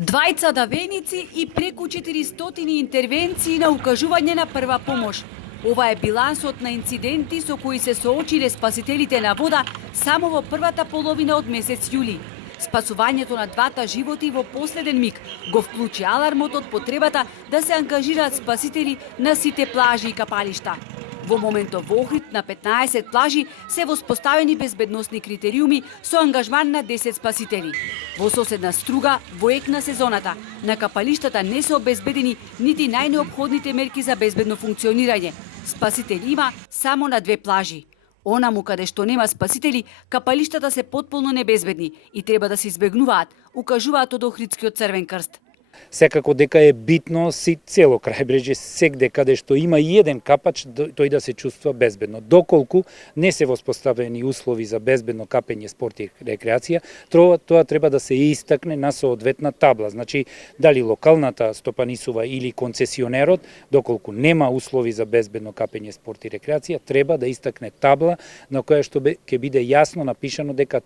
Двајца давеници и преку 400 интервенции на укажување на прва помош. Ова е билансот на инциденти со кои се соочиле спасителите на вода само во првата половина од месец јули. Спасувањето на двата животи во последен миг го вклучи алармот од потребата да се ангажираат спасители на сите плажи и капалишта. Во моментов во Охрид на 15 плажи се воспоставени безбедносни критериуми со ангажман на 10 спасители. Во соседна Струга, во ек на сезоната, на капалиштата не се обезбедени нити најнеопходните мерки за безбедно функционирање. Спасители има само на 2 плажи. Онаму каде што нема спасители, капалиштата се потполно небезбедни и треба да се избегнуваат, укажуваат од Охридскиот Црвен крст. Секако дека е битно си цело крајбрежје, сегде каде што има и еден капач, тој да се чувствува безбедно. Доколку не се воспоставени услови за безбедно капење, спорт и рекреација, тоа треба да се истакне на соодветна табла. Значи, дали локалната стопанисува или концесионерот, доколку нема услови за безбедно капење, спорт и рекреација, треба да истакне табла на која што ќе биде јасно напишано дека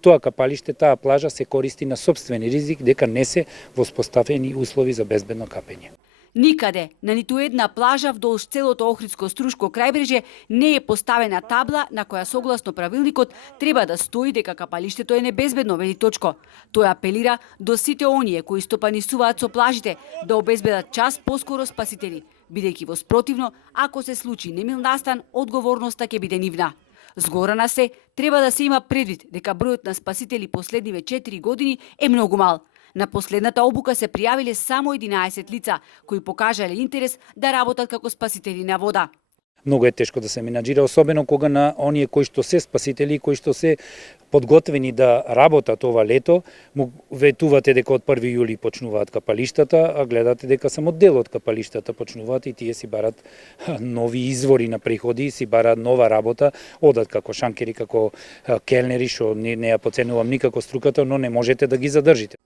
тоа капалиште, таа плажа се користи на сопствени ризик, дека не се воспоставени услови за безбедно капење. Никаде, на ниту една плажа вдолж целото Охридско-Струшко крајбрежје не е поставена табла на која согласно правилникот треба да стои дека капалиштето е небезбедно, вели Точко. Тој апелира до сите оние кои стопанисуваат со плажите да обезбедат час поскоро спасители, бидејќи во спротивно, ако се случи немил настан, одговорноста ќе биде нивна. Згора на се, треба да се има предвид дека бројот на спасители последниве 4 години е многу мал. На последната обука се пријавиле само 11 лица, кои покажале интерес да работат како спасители на вода. Многу е тешко да се менаџира, особено кога на оние кои што се спасители, кои што се подготвени да работат ова лето, му ветувате дека од 1 јули почнуваат капалиштата, а гледате дека само дел од капалиштата почнуваат и тие си барат нови извори на приходи, си барат нова работа, одат како шанкери, како келнери, што не ја поценувам никако струката, но не можете да ги задржите.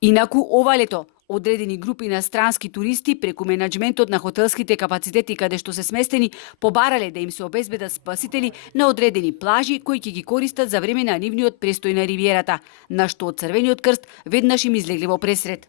Инаку ова лето, одредени групи на странски туристи преку менаџментот на хотелските капацитети каде што се сместени, побарале да им се обезбедат спасители на одредени плажи кои ќе ги користат за време на нивниот престој на ривиерата, на што од Црвениот крст веднаш им излегле во пресред.